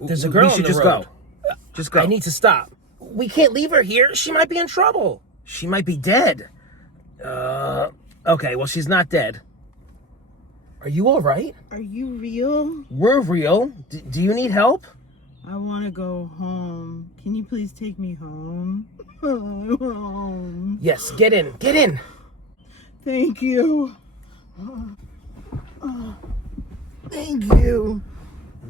There's a girl on the road. Just go. Just go. I need to stop. We can't leave her here. She might be in trouble. She might be dead. Okay, well, she's not dead. Are you all right? Are you real? We're real. Do you need help? I want to go home. Can you please take me home? Home. Yes, get in. Get in. Thank you. Thank you.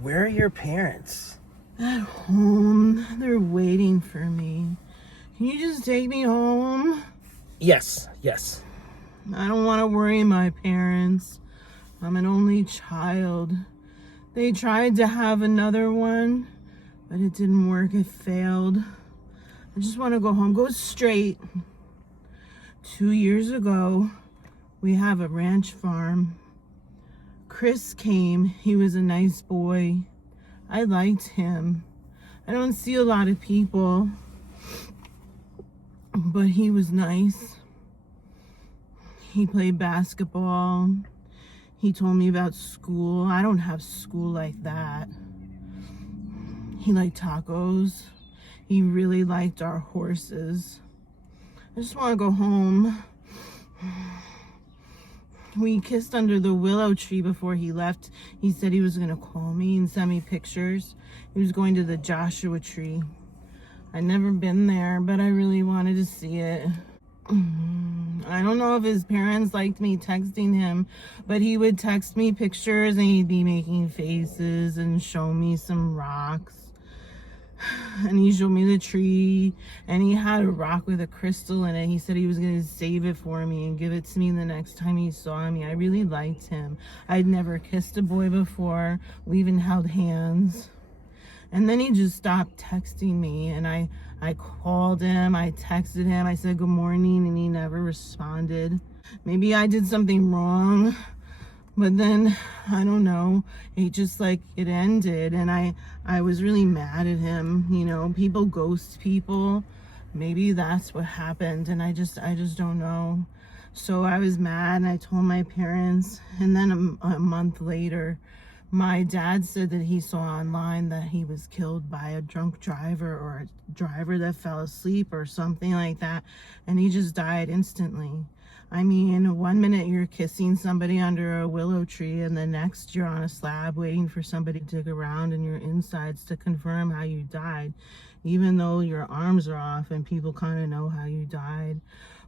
Where are your parents? At home. They're waiting for me. Can you just take me home? Yes. I don't want to worry my parents. I'm an only child. They tried to have another one, but it didn't work. It failed. I just want to go home. Go straight. 2 years ago, we have a ranch farm. Chris came. He was a nice boy. I liked him. I don't see a lot of people, but he was nice. He played basketball. He told me about school. I don't have school like that. He liked tacos. He really liked our horses. I just want to go home. We kissed under the willow tree before he left. He said he was going to call me and send me pictures. He was going to the Joshua tree. I'd never been there, but I really wanted to see it. I don't know if his parents liked me texting him, but he would text me pictures and he'd be making faces and show me some rocks. And he showed me the tree, and he had a rock with a crystal in it. He said he was going to save it for me and give it to me the next time he saw me. I really liked him. I'd never kissed a boy before. We even held hands. And then he just stopped texting me, and I called him, I texted him, I said good morning, and he never responded. Maybe I did something wrong, but then, I don't know, it ended, and I was really mad at him. You know, people ghost people. Maybe that's what happened, and I just don't know. So I was mad, and I told my parents, and then a month later, my dad said that he saw online that he was killed by a drunk driver or a driver that fell asleep or something like that, and he just died instantly. I mean, 1 minute you're kissing somebody under a willow tree, and the next you're on a slab waiting for somebody to dig around in your insides to confirm how you died, even though your arms are off and people kind of know how you died.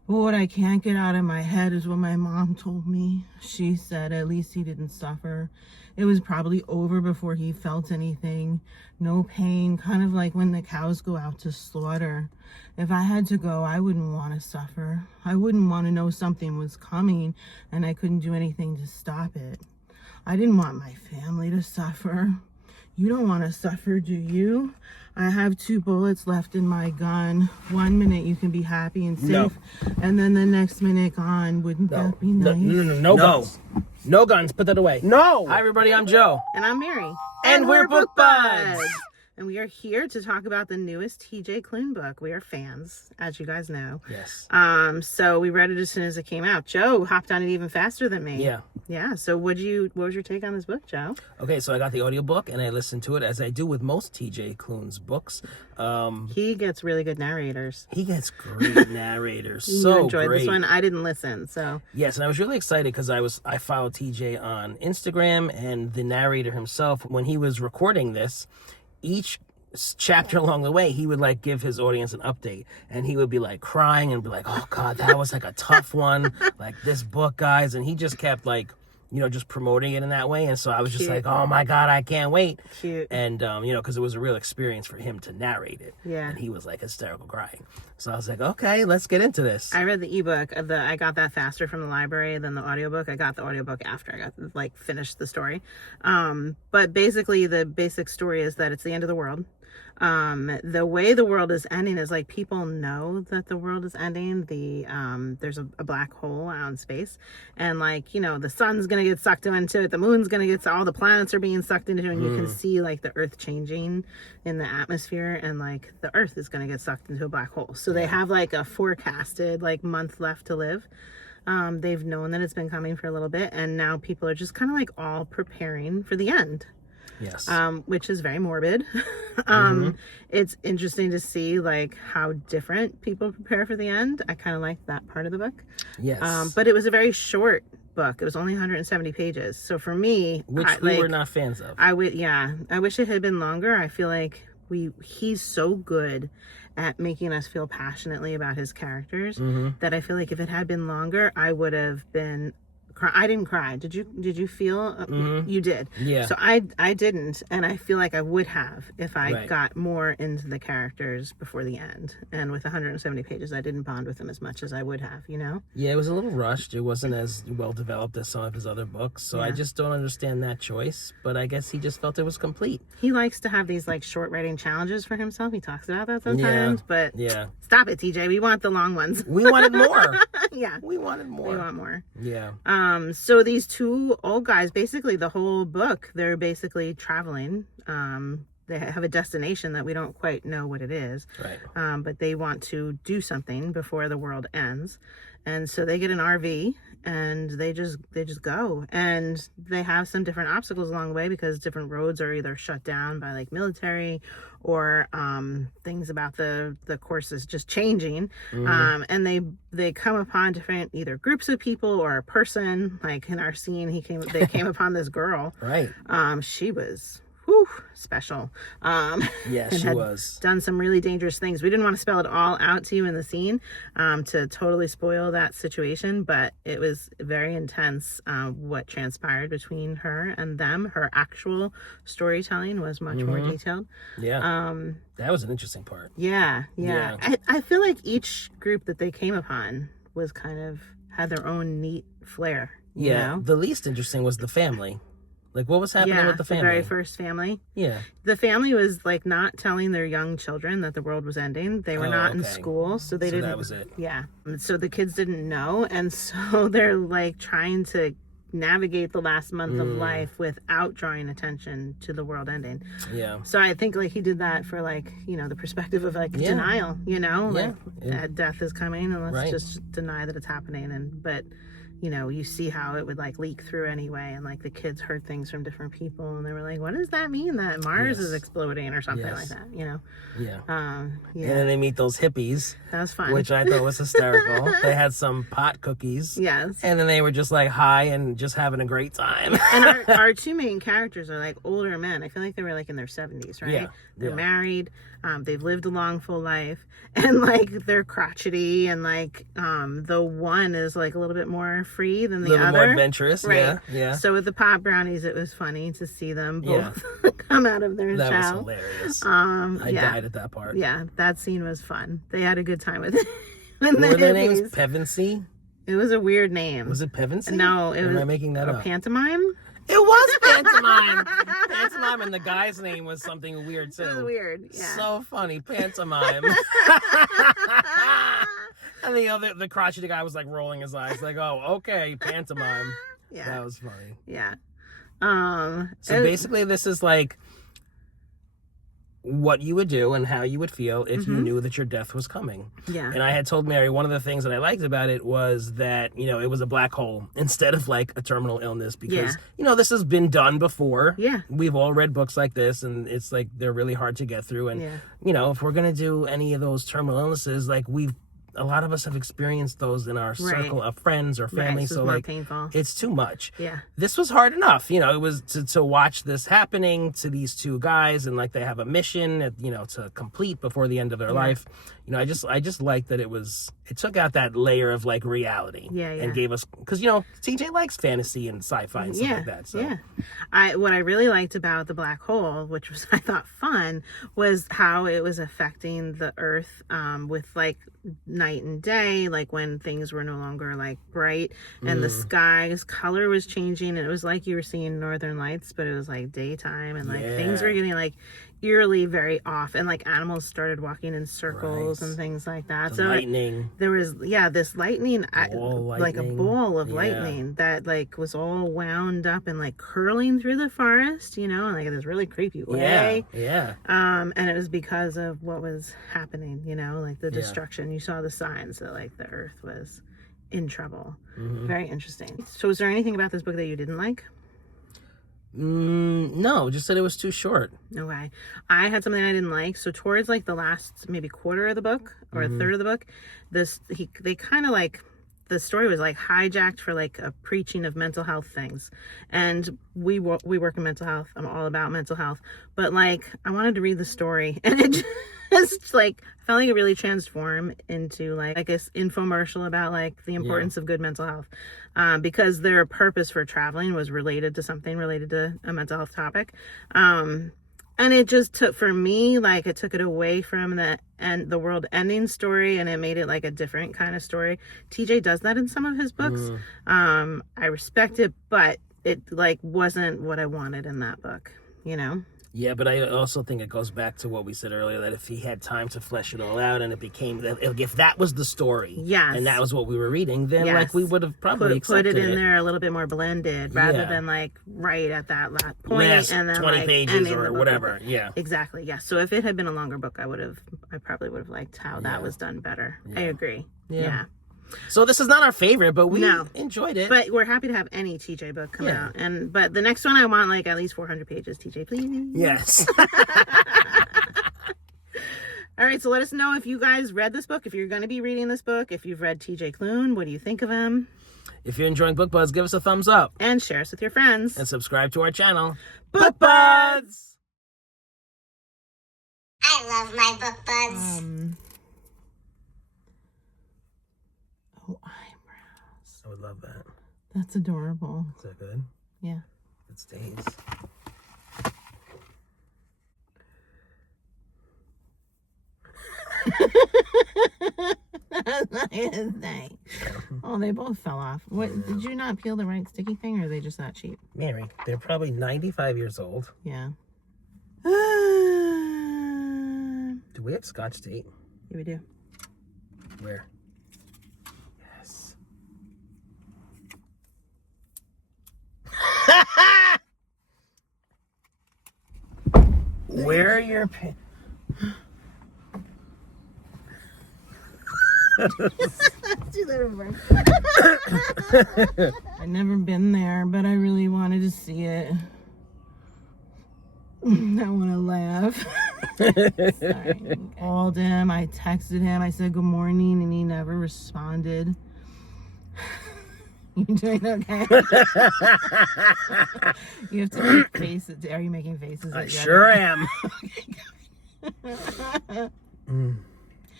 But what I can't get out of my head is what my mom told me. She said at least he didn't suffer. It was probably over before he felt anything. No pain, kind of like when the cows go out to slaughter. If I had to go, I wouldn't want to suffer. I wouldn't want to know something was coming and I couldn't do anything to stop it. I didn't want my family to suffer. You don't want to suffer, do you? I have 2 bullets left in my gun. 1 minute you can be happy and safe, and then the next minute gone. Wouldn't that be nice? No guns. No guns. Put that away. No. Hi, everybody. I'm Joe. And I'm Mary. And we're Book Buds. And we are here to talk about the newest TJ Klune book. We are fans, as you guys know. Yes. So we read it as soon as it came out. Joe hopped on it even faster than me. Yeah. Yeah. So what was your take on this book, Joe? Okay, so I got the audiobook and I listened to it as I do with most TJ Klune's books. He gets really good narrators. He gets great narrators. You So enjoyed great. this one. I didn't listen, so. Yes, and I was really excited because I followed TJ on Instagram, and the narrator himself, when he was recording this, each chapter along the way, he would like give his audience an update, and he would be like crying and be like, oh God, that was like a tough one, like this book, guys. And he just kept like, you know, just promoting it in that way. And so I was just like, oh my God, I can't wait. Cute. And, you know, because it was a real experience for him to narrate it. Yeah. And he was like hysterical crying. So I was like, okay, let's get into this. I read the ebook. I got that faster from the library than the audiobook. I got the audiobook after I got finished the story. But basically the basic story is that it's the end of the world. The way the world is ending is like people know that the world is ending. There's a black hole out in space, and like, you know, the sun's gonna get sucked into it, the moon's gonna get, all the planets are being sucked into it, and you can see like the earth changing in the atmosphere, and like the earth is gonna get sucked into a black hole. So they have like a forecasted like month left to live. They've known that it's been coming for a little bit, and now people are just kind of like all preparing for the end. Yes. Which is very morbid. It's interesting to see like how different people prepare for the end. I kind of like that part of the book. Yes. But it was a very short book. It was only 170 pages. So for me, Which we were not fans of. I wish it had been longer. I feel like he's so good at making us feel passionately about his characters that I feel like if it had been longer, I would have been I didn't cry. Did you feel? You did. Yeah. So I didn't, and I feel like I would have if I Right. got more into the characters before the end. And with 170 pages, I didn't bond with them as much as I would have. You know? Yeah, it was a little rushed. It wasn't as well developed as some of his other books, so I just don't understand that choice. But I guess he just felt it was complete. He likes to have these like short writing challenges for himself. He talks about that sometimes, but Yeah. stop it, TJ. We want the long ones. We wanted more. Yeah. We wanted more. We want more. Yeah. So these two old guys, basically the whole book, they're basically traveling. They have a destination that we don't quite know what it is. Right. But they want to do something before the world ends. And so they get an RV and they just go. And they have some different obstacles along the way because different roads are either shut down by like military or things about the courses just changing. And they come upon different either groups of people or a person. Like in our scene, they came upon this girl. Right. She was special. Yeah, and she had was. done some really dangerous things. We didn't want to spell it all out to you in the scene to totally spoil that situation, but it was very intense what transpired between her and them. Her actual storytelling was much more detailed. Yeah. That was an interesting part. Yeah. Yeah. I feel like each group that they came upon was kind of had their own neat flair. You know? The least interesting was the family. Like, what was happening with the family? The very first family. Yeah. The family was like not telling their young children that the world was ending. They were not in school, so they didn't. That was it. Yeah. So the kids didn't know, and so they're like trying to navigate the last month of life without drawing attention to the world ending. Yeah. So I think like he did that for like, you know, the perspective of like denial, you know, like death is coming and let's just deny that it's happening. But you know, you see how it would like leak through anyway, and like the kids heard things from different people and they were like, what does that mean that Mars is exploding or something like that, you know? Yeah. And then they meet those hippies. That was fun. Which I thought was hysterical. They had some pot cookies. Yes. And then they were just like high and just having a great time. And our two main characters are like older men. I feel like they were like in their 70s, right? Yeah. They're married. They've lived a long, full life. And like they're crotchety, and like the one is like a little bit more free than the other. More adventurous. Right. Yeah. So with the pot brownies, it was funny to see them both come out of their That shell. was hilarious. I yeah. died at that part. Yeah, that scene was fun. They had a good time with it. What were their names? Pevensey? It was a weird name. Was it Pevensey? No, it or was. am I making that up? Pantomime? It was Pantomime. Pantomime, and the guy's name was something weird too. It was weird. Yeah. So funny, Pantomime. And the crotchety guy was like rolling his eyes, like, "Oh, okay, Pantomime." Yeah. That was funny. Yeah. So basically, this is like what you would do and how you would feel if you knew that your death was coming. Yeah. And I had told Mary one of the things that I liked about it was that, you know, it was a black hole instead of like a terminal illness because, you know, this has been done before. Yeah. We've all read books like this and it's like they're really hard to get through. And, you know, if we're going to do any of those terminal illnesses, like a lot of us have experienced those in our circle of friends or family. Right, so like painful. It's too much. Yeah. This was hard enough. You know, it was to watch this happening to these two guys and like they have a mission, you know, to complete before the end of their life. You know, I just like that it took out that layer of like reality. And gave us, because, you know, TJ likes fantasy and sci-fi and stuff like that. So. Yeah. What I really liked about the black hole, which was, I thought, fun, was how it was affecting the Earth with like night and day, like when things were no longer like bright and the sky's color was changing. It was like you were seeing northern lights, but it was like daytime and like things were getting like eerily very off, and like animals started walking in circles and things like that. The lightning. There was this lightning, like a ball of lightning that like was all wound up and like curling through the forest, you know, like this really creepy way. And it was because of what was happening, you know, like the destruction. You saw the signs that like the Earth was in trouble. Very interesting. So was there anything about this book that you didn't like? No, just said it was too short. Okay. I had something I didn't like. So towards like the last maybe quarter of the book or a third of the book, they kind of like, the story was like hijacked for like a preaching of mental health things. And we work in mental health. I'm all about mental health. But like, I wanted to read the story, and it just like felt like it really transformed into like this infomercial about like the importance of good mental health. Because their purpose for traveling was related to something related to a mental health topic. And it just took, for me, like it took it away from the world ending story, and it made it like a different kind of story. TJ does that in some of his books. I respect it, but it like wasn't what I wanted in that book, you know? Yeah, but I also think it goes back to what we said earlier, that if he had time to flesh it all out and it became, if that was the story, yes, and that was what we were reading, then like we would have probably put it in there a little bit more blended, rather than like right at that last point, last and then 20 like pages or whatever. Yeah, exactly. Yeah. So if it had been a longer book, I probably would have liked how that was done better. I agree. Yeah. So this is not our favorite, but we enjoyed it. But we're happy to have any TJ book come out. But the next one I want like at least 400 pages. TJ, please. Yes. All right, so let us know if you guys read this book, if you're going to be reading this book, if you've read TJ Klune, what do you think of him? If you're enjoying Book Buzz, give us a thumbs up. And share us with your friends. And subscribe to our channel, Book Buzz! I love my Book Buzz. Oh, eyebrows. I would love that. That's adorable. Is that good? Yeah. It stays. Oh, they both fell off. What, did you not peel the right sticky thing, or are they just that cheap? Mary, they're probably 95 years old. Yeah. Do we have Scotch tape? Yeah, we do. Where? Yes. Where are your pants? Do that over. I've never been there, but I really wanted to see it. I want to laugh. Sorry. I called him, I texted him, I said good morning, and he never responded. You doing okay? You have to make faces. Are you making faces? I sure am.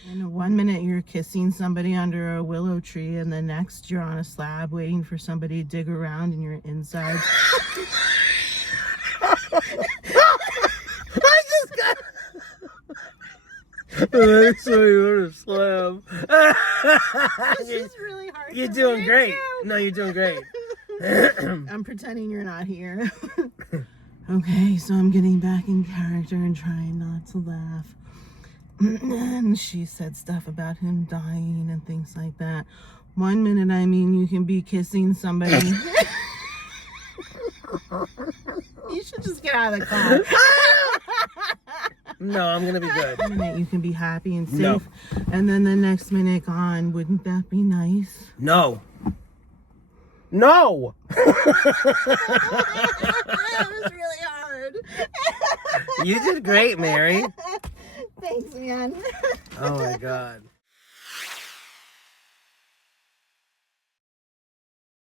And 1 minute you're kissing somebody under a willow tree, and the next you're on a slab waiting for somebody to dig around in your insides. I just got. I saw you on a slab. This is really hard. You're doing great. No, you're doing great. I'm pretending you're not here. Okay, so I'm getting back in character and trying not to laugh. And she said stuff about him dying and things like that. 1 minute, I mean, you can be kissing somebody. You should just get out of the car. No, I'm gonna be good. 1 minute, you can be happy and safe. No. And then the next minute gone. Wouldn't that be nice? No. No! That was really hard. You did great, Mary. Thanks, man. Oh my God.